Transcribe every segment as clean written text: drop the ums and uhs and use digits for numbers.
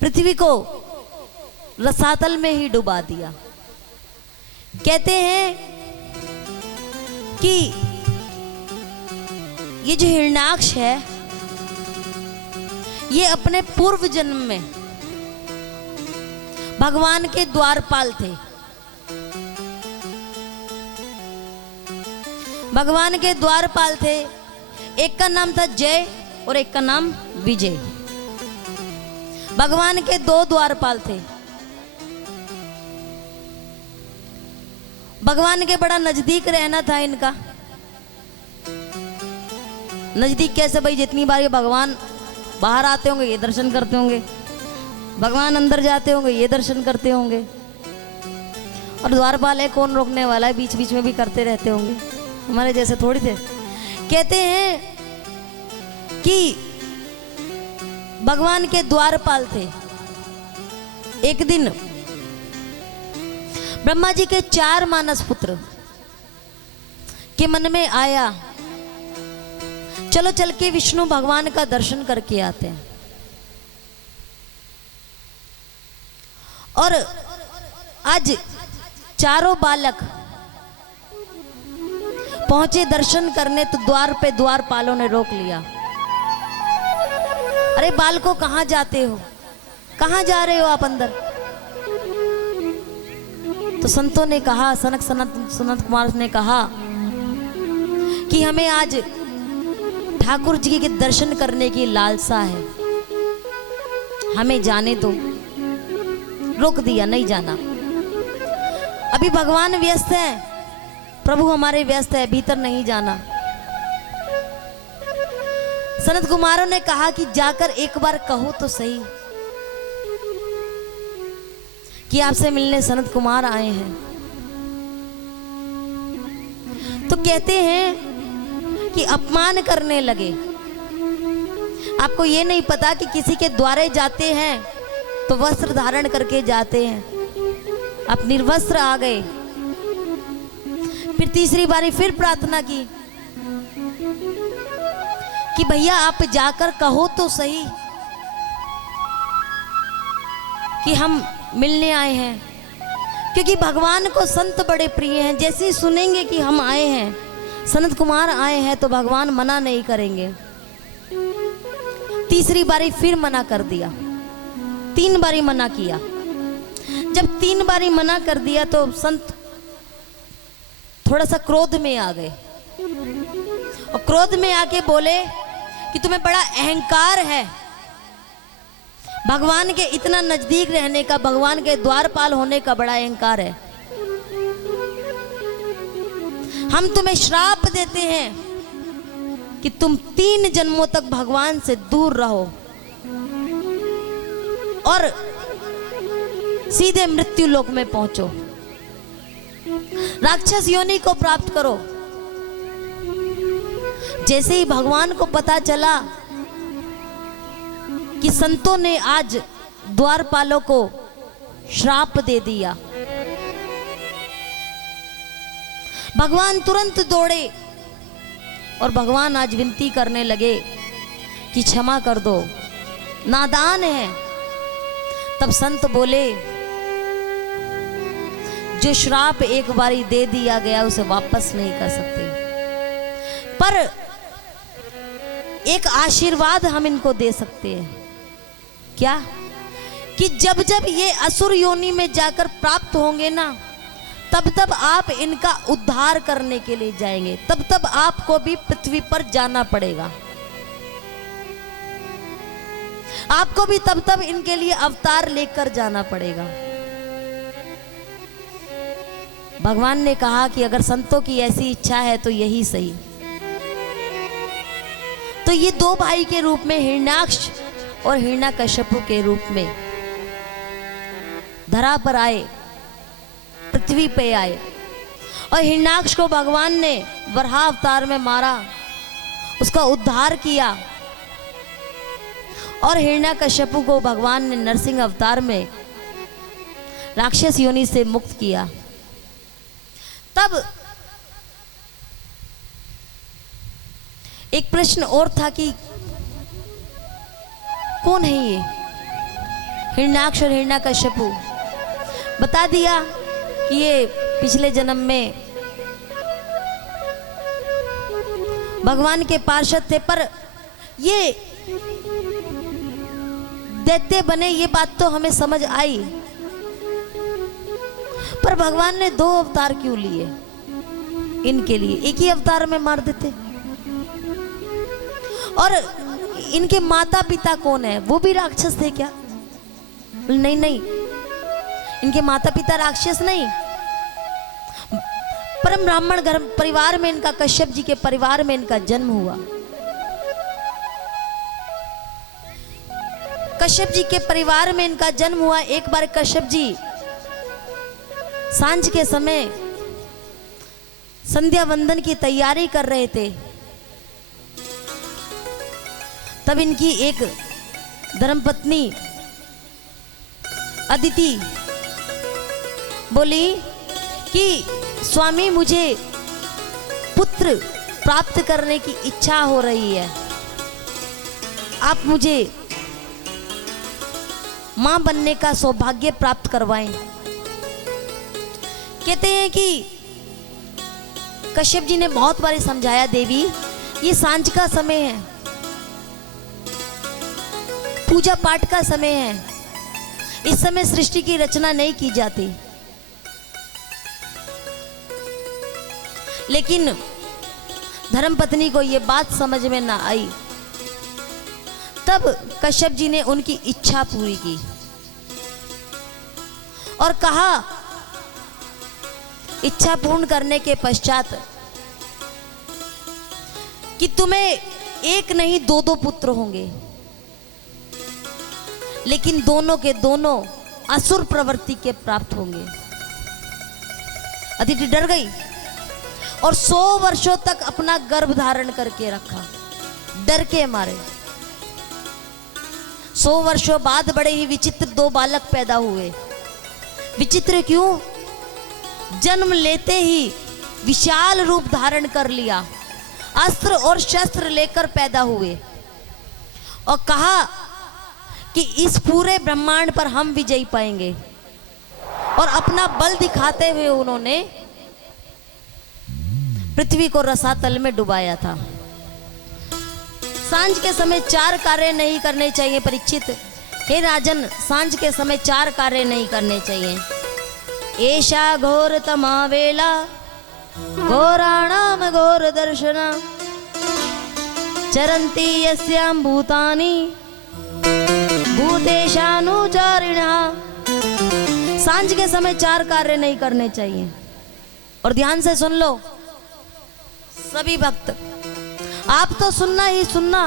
पृथ्वी को रसातल में ही डुबा दिया। कहते हैं कि ये जो हिरण्याक्ष है ये अपने पूर्व जन्म में भगवान के द्वारपाल थे। भगवान के द्वारपाल थे। एक का नाम था जय और एक का नाम विजय। भगवान के दो द्वारपाल थे। भगवान के बड़ा नजदीक रहना था इनका। नजदीक कैसे भाई, जितनी बार ये भगवान बाहर आते होंगे ये दर्शन करते होंगे, भगवान अंदर जाते होंगे ये दर्शन करते होंगे, और द्वारपाल है कौन रोकने वाला है, बीच बीच में भी करते रहते होंगे, हमारे जैसे थोड़ी थे। कहते हैं कि भगवान के द्वारपाल थे। एक दिन ब्रह्मा जी के 4 मानस पुत्र के मन में आया, चलो चल के विष्णु भगवान का दर्शन करके आते हैं। और आज चारों बालक पहुंचे दर्शन करने, तो द्वार पे द्वारपालों ने रोक लिया। अरे बालकों कहां जाते हो, कहां जा रहे हो आप अंदर? तो संतों ने कहा, सनत कुमार ने कहा कि हमें आज ठाकुर जी के दर्शन करने की लालसा है, हमें जाने दो। रोक दिया, नहीं जाना। अभी भगवान व्यस्त है, प्रभु हमारे व्यस्त है, भीतर नहीं जाना। सनत कुमारों ने कहा कि जाकर एक बार कहो तो सही कि आपसे मिलने सनत कुमार आए हैं। तो कहते हैं कि अपमान करने लगे। आपको ये नहीं पता कि किसी के द्वारे जाते हैं तो वस्त्र धारण करके जाते हैं, आप निर्वस्त्र आ गए। फिर तीसरी बारी फिर प्रार्थना की कि भैया आप जाकर कहो तो सही कि हम मिलने आए हैं, क्योंकि भगवान को संत बड़े प्रिय हैं। जैसे ही सुनेंगे कि हम आए हैं, सनत कुमार आए हैं, तो भगवान मना नहीं करेंगे। तीसरी बारी फिर मना कर दिया, 3 बारी मना किया। जब 3 बारी मना कर दिया तो संत थोड़ा सा क्रोध में आ गए, और क्रोध में आके बोले कि तुम्हें बड़ा अहंकार है, भगवान के इतना नजदीक रहने का, भगवान के द्वारपाल होने का बड़ा अहंकार है। हम तुम्हें श्राप देते हैं कि तुम 3 जन्मों तक भगवान से दूर रहो और सीधे मृत्यु लोक में पहुंचो, राक्षस योनि को प्राप्त करो। जैसे ही भगवान को पता चला कि संतों ने आज द्वारपालों को श्राप दे दिया, भगवान तुरंत दौड़े और भगवान आज विनती करने लगे कि क्षमा कर दो, नादान है। तब संत बोले, जो श्राप एक बारी दे दिया गया उसे वापस नहीं कर सकते, पर एक आशीर्वाद हम इनको दे सकते हैं। क्या? कि जब जब ये असुर योनि में जाकर प्राप्त होंगे ना, तब तब आप इनका उद्धार करने के लिए जाएंगे, तब तब आपको भी पृथ्वी पर जाना पड़ेगा, आपको भी तब तब इनके लिए अवतार लेकर जाना पड़ेगा। भगवान ने कहा कि अगर संतों की ऐसी इच्छा है तो यही सही। तो ये 2 भाई के रूप में, हिरण्याक्ष और हिरण्यकश्यप के रूप में धरा पर आए, पृथ्वी पे आए। और हिरण्याक्ष को भगवान ने वराह अवतार में मारा, उसका उद्धार किया, और हिरण्यकश्यप को भगवान ने नरसिंह अवतार में राक्षस योनि से मुक्त किया। तब एक प्रश्न और था कि कौन है ये? हिरण्याक्ष और हिरण्यकश्यपु, बता दिया कि ये पिछले जन्म में भगवान के पार्षद थे, पर ये दैत्य बने, ये बात तो हमें समझ आई। पर भगवान ने 2 अवतार क्यों लिए इनके लिए? एक ही अवतार में मार देते। और इनके माता पिता कौन है? वो भी राक्षस थे क्या? नहीं नहीं, इनके माता पिता राक्षस नहीं, परम ब्राह्मण घर परिवार में इनका, कश्यप जी के परिवार में इनका जन्म हुआ। कश्यप जी के परिवार में इनका जन्म हुआ। एक बार कश्यप जी सांझ के समय संध्या वंदन की तैयारी कर रहे थे, तब इनकी एक धर्मपत्नी अदिति बोली कि स्वामी, मुझे पुत्र प्राप्त करने की इच्छा हो रही है, आप मुझे मां बनने का सौभाग्य प्राप्त करवाएं। कहते हैं कि कश्यप जी ने बहुत बार समझाया, देवी ये सांझ का समय है, पूजा पाठ का समय है, इस समय सृष्टि की रचना नहीं की जाती। लेकिन धर्मपत्नी को यह बात समझ में ना आई। तब कश्यप जी ने उनकी इच्छा पूरी की और कहा, इच्छा पूर्ण करने के पश्चात कि तुम्हें एक नहीं 2 पुत्र होंगे, लेकिन दोनों के दोनों असुर प्रवृत्ति के प्राप्त होंगे। अदिति डर गई और 100 वर्षों तक अपना गर्भ धारण करके रखा, डर के मारे। 100 वर्षों बाद बड़े ही विचित्र 2 बालक पैदा हुए। विचित्र क्यों? जन्म लेते ही विशाल रूप धारण कर लिया, अस्त्र और शस्त्र लेकर पैदा हुए और कहा कि इस पूरे ब्रह्मांड पर हम विजयी पाएंगे। और अपना बल दिखाते हुए उन्होंने पृथ्वी को रसातल में डुबाया था। सांझ के समय 4 कार्य नहीं करने चाहिए परीक्षित। हे राजन, सांझ के समय 4 कार्य नहीं करने चाहिए। एषा घोरतमा वेला घोराणाम घोर दर्शना चरन्ति यस्यां भूतानि भूतेशानुचारिणा। सांझ के समय 4 कार्य नहीं करने चाहिए। और ध्यान से सुन लो सभी भक्त, आप तो सुनना ही सुनना,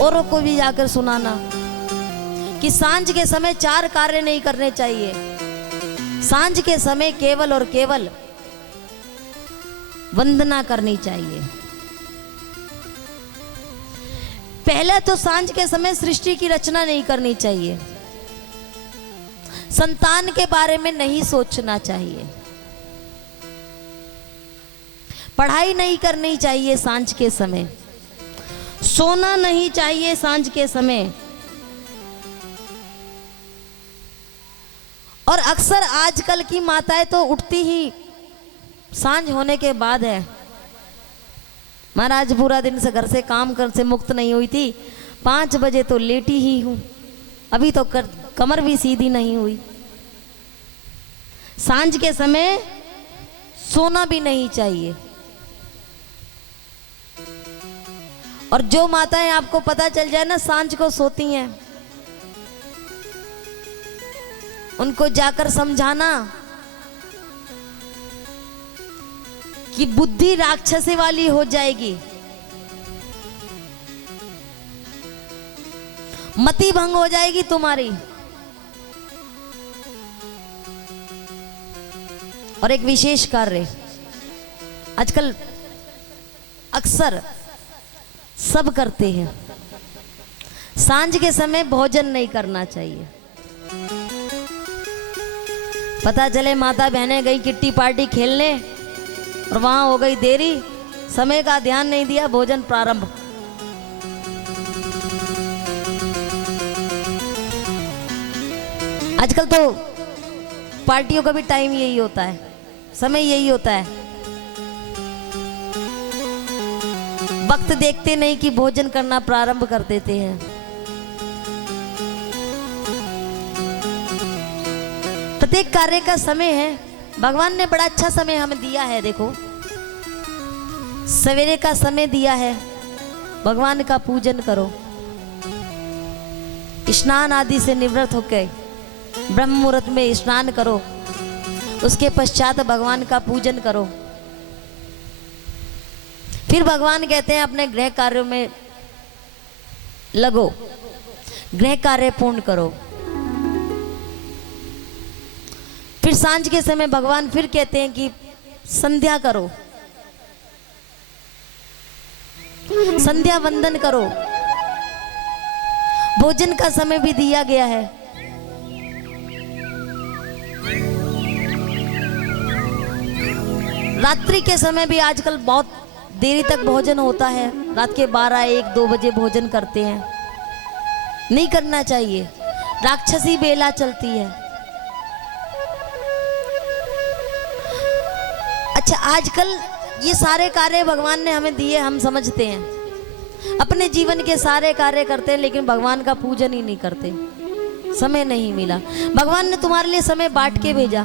औरों को भी जाकर सुनाना कि सांझ के समय 4 कार्य नहीं करने चाहिए। सांझ के समय केवल और केवल वंदना करनी चाहिए। पहले तो सांझ के समय सृष्टि की रचना नहीं करनी चाहिए, संतान के बारे में नहीं सोचना चाहिए, पढ़ाई नहीं करनी चाहिए सांझ के समय, सोना नहीं चाहिए सांझ के समय। और अक्सर आजकल की माताएं तो उठती ही सांझ होने के बाद है। महाराज पूरा दिन से घर से काम कर से मुक्त नहीं हुई थी, 5 बजे तो लेटी ही हूं, अभी तो कमर भी सीधी नहीं हुई। सांझ के समय सोना भी नहीं चाहिए। और जो माताएं आपको पता चल जाए ना सांझ को सोती हैं, उनको जाकर समझाना कि बुद्धि राक्षसी वाली हो जाएगी, मति भंग हो जाएगी तुम्हारी। और एक विशेष कार्य आजकल अक्सर सब करते हैं, सांझ के समय भोजन नहीं करना चाहिए। पता चले माता बहनें गई किट्टी पार्टी खेलने और वहां हो गई देरी, समय का ध्यान नहीं दिया, भोजन प्रारंभ। आजकल तो पार्टियों का भी टाइम यही होता है, समय यही होता है। वक्त देखते नहीं कि भोजन करना प्रारंभ कर देते हैं। प्रत्येक कार्य का समय है। भगवान ने बड़ा अच्छा समय हमें दिया है। देखो, सवेरे का समय दिया है, भगवान का पूजन करो। स्नान आदि से निवृत्त होकर ब्रह्म मुहूर्त में स्नान करो, उसके पश्चात भगवान का पूजन करो। फिर भगवान कहते हैं अपने गृह कार्यों में लगो, गृह कार्य पूर्ण करो। फिर सांझ के समय भगवान फिर कहते हैं कि संध्या करो, संध्या वंदन करो। भोजन का समय भी दिया गया है। रात्रि के समय भी आजकल बहुत देरी तक भोजन होता है। रात के 12, 1, 2 बजे भोजन करते हैं। नहीं करना चाहिए, राक्षसी बेला चलती है। अच्छा, आजकल ये सारे कार्य भगवान ने हमें दिए, हम समझते हैं, अपने जीवन के सारे कार्य करते हैं, लेकिन भगवान का पूजन ही नहीं करते। समय नहीं मिला। भगवान ने तुम्हारे लिए समय बांट के भेजा।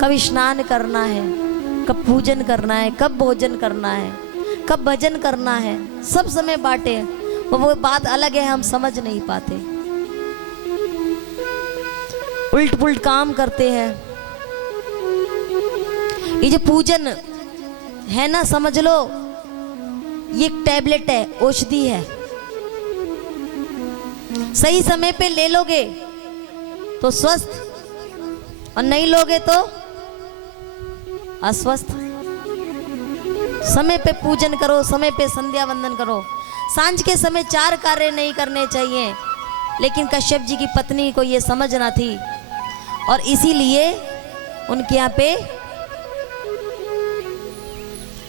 कब स्नान करना है, कब पूजन करना है, कब भोजन करना है, कब भजन करना है, सब समय बांटे हैं। वो बात अलग है, हम समझ नहीं पाते, उल्ट पुल्ट काम करते हैं। ये जो पूजन है ना, समझ लो ये एक टैबलेट है, औषधि है। सही समय पे ले लोगे तो स्वस्थ, और नहीं लोगे तो अस्वस्थ। समय पे पूजन करो, समय पे संध्या वंदन करो। सांझ के समय 4 कार्य नहीं करने चाहिए, लेकिन कश्यप जी की पत्नी को ये समझ ना थी, और इसीलिए उनके यहाँ पे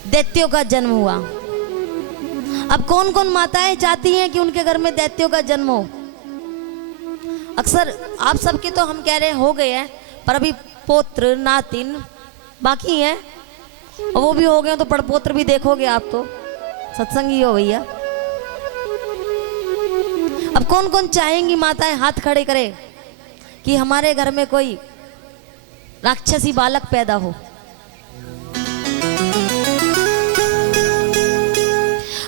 दैत्यों का जन्म हुआ। अब कौन कौन माताएं चाहती हैं कि उनके घर में दैत्यों का जन्म हो? अक्सर आप सबके तो हम कह रहे हैं हो गए हैं, पर अभी पौत्र नातिन बाकी हैं, और वो भी हो गए तो पड़पोत्र भी देखोगे आप तो। सत्संग ही हो भैया। अब कौन कौन चाहेंगी माताएं, हाथ खड़े करें कि हमारे घर में कोई राक्षसी बालक पैदा हो।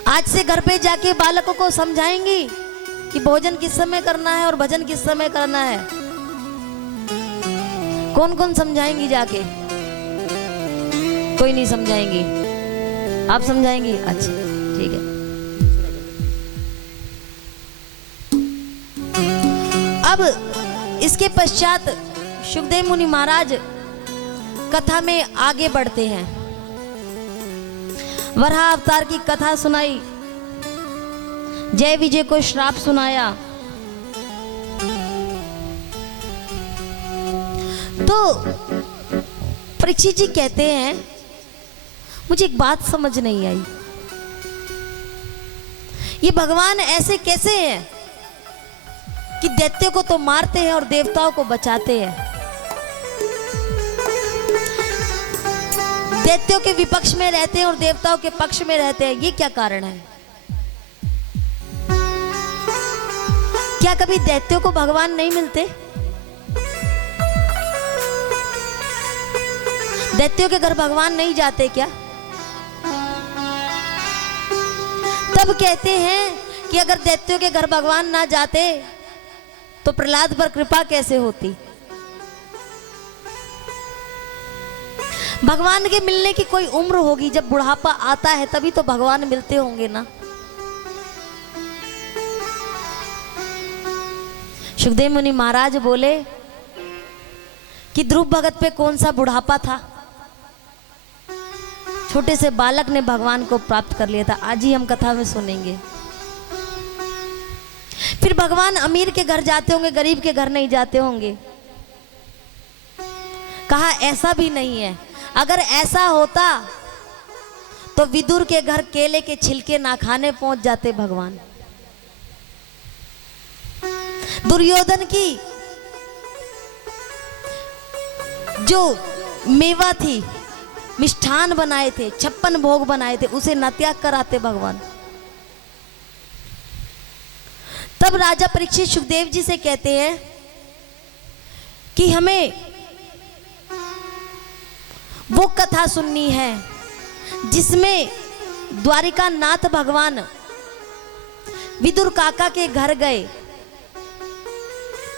आज से घर पे जाके बालकों को समझाएंगी कि भोजन किस समय करना है और भजन किस समय करना है। कौन कौन समझाएंगी जाके? कोई नहीं समझाएंगी। आप समझाएंगी? अच्छा, ठीक है। अब इसके पश्चात सुखदेव मुनि महाराज कथा में आगे बढ़ते हैं। वराह अवतार की कथा सुनाई, जय विजय को श्राप सुनाया। तो परीक्षित जी कहते हैं, मुझे एक बात समझ नहीं आई, ये भगवान ऐसे कैसे हैं कि दैत्यों को तो मारते हैं और देवताओं को बचाते हैं। दैत्यों के विपक्ष में रहते हैं और देवताओं के पक्ष में रहते हैं, ये क्या कारण है? क्या कभी दैत्यों को भगवान नहीं मिलते? दैत्यों के घर भगवान नहीं जाते क्या? तब कहते हैं कि अगर दैत्यों के घर भगवान ना जाते तो प्रहलाद पर कृपा कैसे होती? भगवान के मिलने की कोई उम्र होगी, जब बुढ़ापा आता है तभी तो भगवान मिलते होंगे ना। सुखदेव मुनि महाराज बोले कि ध्रुव भगत पे कौन सा बुढ़ापा था? छोटे से बालक ने भगवान को प्राप्त कर लिया था। आज ही हम कथा में सुनेंगे। फिर भगवान अमीर के घर जाते होंगे, गरीब के घर नहीं जाते होंगे। कहा ऐसा भी नहीं है। अगर ऐसा होता तो विदुर के घर केले के छिलके ना खाने पहुंच जाते भगवान। दुर्योधन की जो मेवा थी, मिष्ठान बनाए थे, 56 भोग बनाए थे, उसे न त्याग कर आते भगवान। तब राजा परीक्षित सुखदेव जी से कहते हैं कि हमें वो कथा सुननी है जिसमें द्वारिका नाथ भगवान विदुर काका के घर गए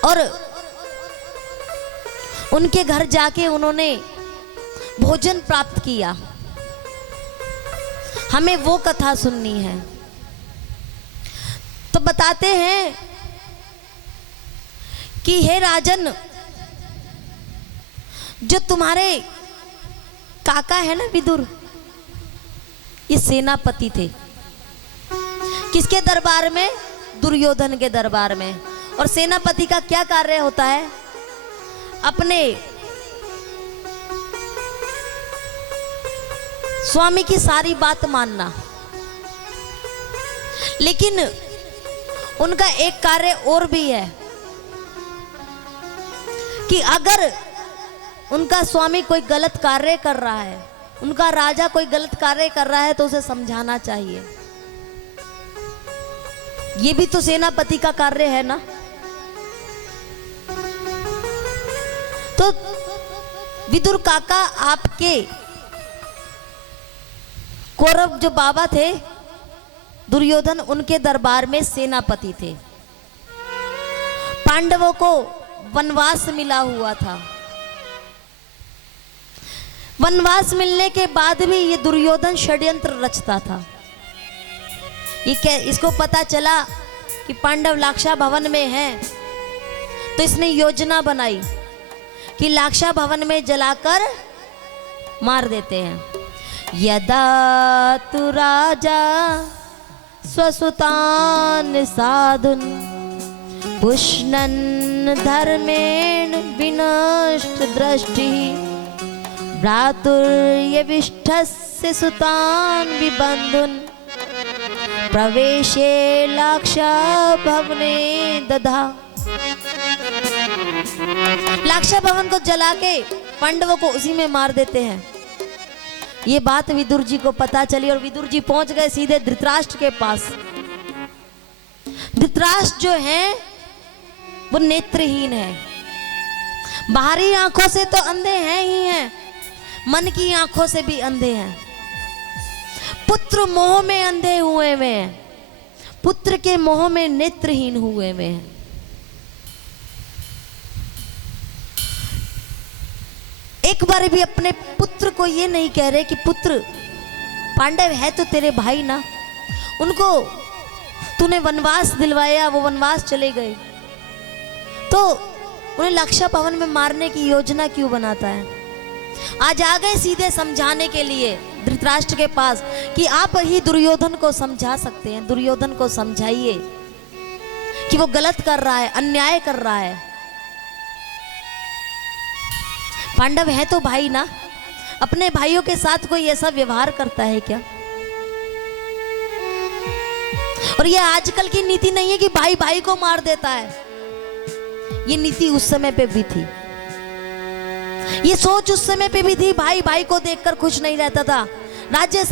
और उनके घर जाके उन्होंने भोजन प्राप्त किया। हमें वो कथा सुननी है। तो बताते हैं कि हे राजन, जो तुम्हारे काका है ना विदुर, ये सेनापति थे। किसके दरबार में? दुर्योधन के दरबार में। और सेनापति का क्या कार्य होता है? अपने स्वामी की सारी बात मानना। लेकिन उनका एक कार्य और भी है कि अगर उनका स्वामी कोई गलत कार्य कर रहा है, उनका राजा कोई गलत कार्य कर रहा है, तो उसे समझाना चाहिए। ये भी तो सेनापति का कार्य है ना। तो विदुर काका आपके कौरव जो बाबा थे दुर्योधन, उनके दरबार में सेनापति थे। पांडवों को वनवास मिला हुआ था। वनवास मिलने के बाद भी ये दुर्योधन षड्यंत्र रचता था। इसको पता चला कि पांडव लाक्षा भवन में हैं, तो इसने योजना बनाई कि लाक्षा भवन में जलाकर मार देते हैं। यदा तु राजा स्वसुतान साधुन पुष्णन् धर्मेण विनष्ट दृष्टि भ्रातुर्यविष्ठस्य सुतान विबंधुन प्रवेशे लाक्षा भवने दधा। लाक्षा भवन को जला के पांडवों को उसी में मार देते हैं। ये बात विदुर जी को पता चली और विदुर जी पहुंच गए सीधे धृतराष्ट्र के पास। धृतराष्ट्र जो है वो नेत्रहीन है। बाहरी आंखों से तो अंधे हैं ही हैं, मन की आंखों से भी अंधे हैं। पुत्र मोह में अंधे हुए हुए हैं, पुत्र के मोह में नेत्रहीन हुए हुए हैं। एक बार भी अपने पुत्र को ये नहीं कह रहे कि पुत्र, पांडव है तो तेरे भाई ना, उनको तूने वनवास दिलवाया, वो वनवास चले गए, तो उन्हें लाक्षा भवन में मारने की योजना क्यों बनाता है? आज आ गए सीधे समझाने के लिए धृतराष्ट्र के पास कि आप ही दुर्योधन को समझा सकते हैं। दुर्योधन को समझाइए कि वो गलत कर रहा है, अन्याय कर रहा है। पांडव है तो भाई ना, अपने भाइयों के साथ कोई ऐसा व्यवहार करता है क्या? और ये आजकल की नीति नहीं है कि भाई भाई को मार देता है। ये नीति उस समय पे भी थी, ये सोच उस समय पे भी थी। भाई भाई को देखकर खुश नहीं रहता था। राज्य